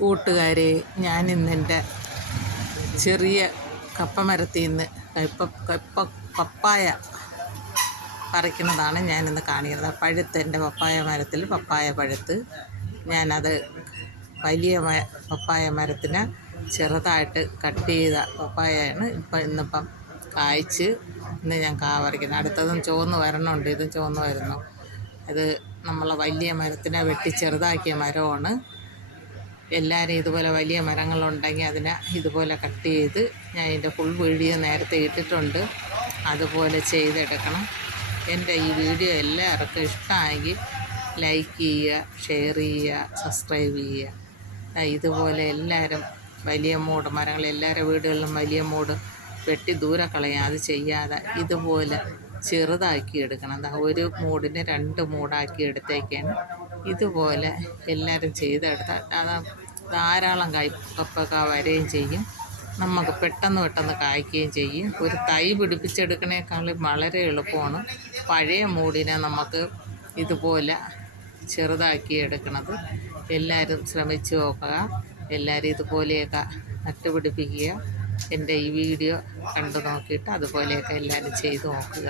കൂട്ടുകാരെ, ഞാനിന്നെൻ്റെ ചെറിയ കപ്പ മരത്തിൽ നിന്ന് പപ്പായ പറിക്കുന്നതാണ് ഞാനിന്ന് കാണിക്കുന്നത്. എൻ്റെ പപ്പായ മരത്തിൽ പപ്പായ പഴുത്ത് ഞാനത് വലിയ പപ്പായ മരത്തിന് ചെറുതായിട്ട് കട്ട് ചെയ്ത പപ്പായയാണ് ഇന്നിപ്പം കായ്ച്ച് ഇന്ന് ഞാൻ പറിക്കുന്നത്. അടുത്തതും ചുവന്ന് വരണുണ്ട്. ഇത് ചുവന്ന് വരുന്നു. ഇത് നമ്മളെ വലിയ മരത്തിനെ വെട്ടി ചെറുതാക്കിയ മരമാണ്. എല്ലാവരും ഇതുപോലെ വലിയ മരങ്ങളുണ്ടെങ്കിൽ അതിനെ ഇതുപോലെ കട്ട് ചെയ്ത് ഞാൻ ഇതിൻ്റെ ഫുൾ വീഡിയോ നേരത്തെ ഇട്ടിട്ടുണ്ട്. അതുപോലെ ചെയ്തെടുക്കണം. എൻ്റെ ഈ വീഡിയോ എല്ലാവർക്കും ഇഷ്ടമായെങ്കിൽ ലൈക്ക് ചെയ്യുക, ഷെയർ ചെയ്യുക, സബ്സ്ക്രൈബ് ചെയ്യുക. ഇതുപോലെ എല്ലാവരും വലിയ മൂട് മരങ്ങൾ എല്ലാവരുടെ വീടുകളിലും വലിയ മൂട് വെട്ടി ദൂരെ കളയാം. അത് ചെയ്യാതെ ഇതുപോലെ ചെറുതാക്കി എടുക്കണം. ഒരു മൂടിന് 2 മൂടാക്കി എടുത്തേക്കാണ്. ഇതുപോലെ എല്ലാവരും ചെയ്തെടുത്താൽ അത് ധാരാളം കപ്പ വരികയും ചെയ്യും. നമുക്ക് പെട്ടെന്ന് കായ്ക്കുകയും ചെയ്യും. ഒരു തൈ പിടിപ്പിച്ചെടുക്കണേക്കാളും വളരെ എളുപ്പമാണ് പഴയ മൂടിനെ നമുക്ക് ഇതുപോലെ ചെറുതാക്കി എടുക്കണത്. എല്ലാവരും ശ്രമിച്ചു നോക്കുക. എല്ലാവരും ഇതുപോലെയൊക്കെ നട്ടുപിടിപ്പിക്കുക. എൻ്റെ ഈ വീഡിയോ കണ്ടു നോക്കിയിട്ട് അതുപോലെയൊക്കെ എല്ലാവരും ചെയ്തു നോക്കുക.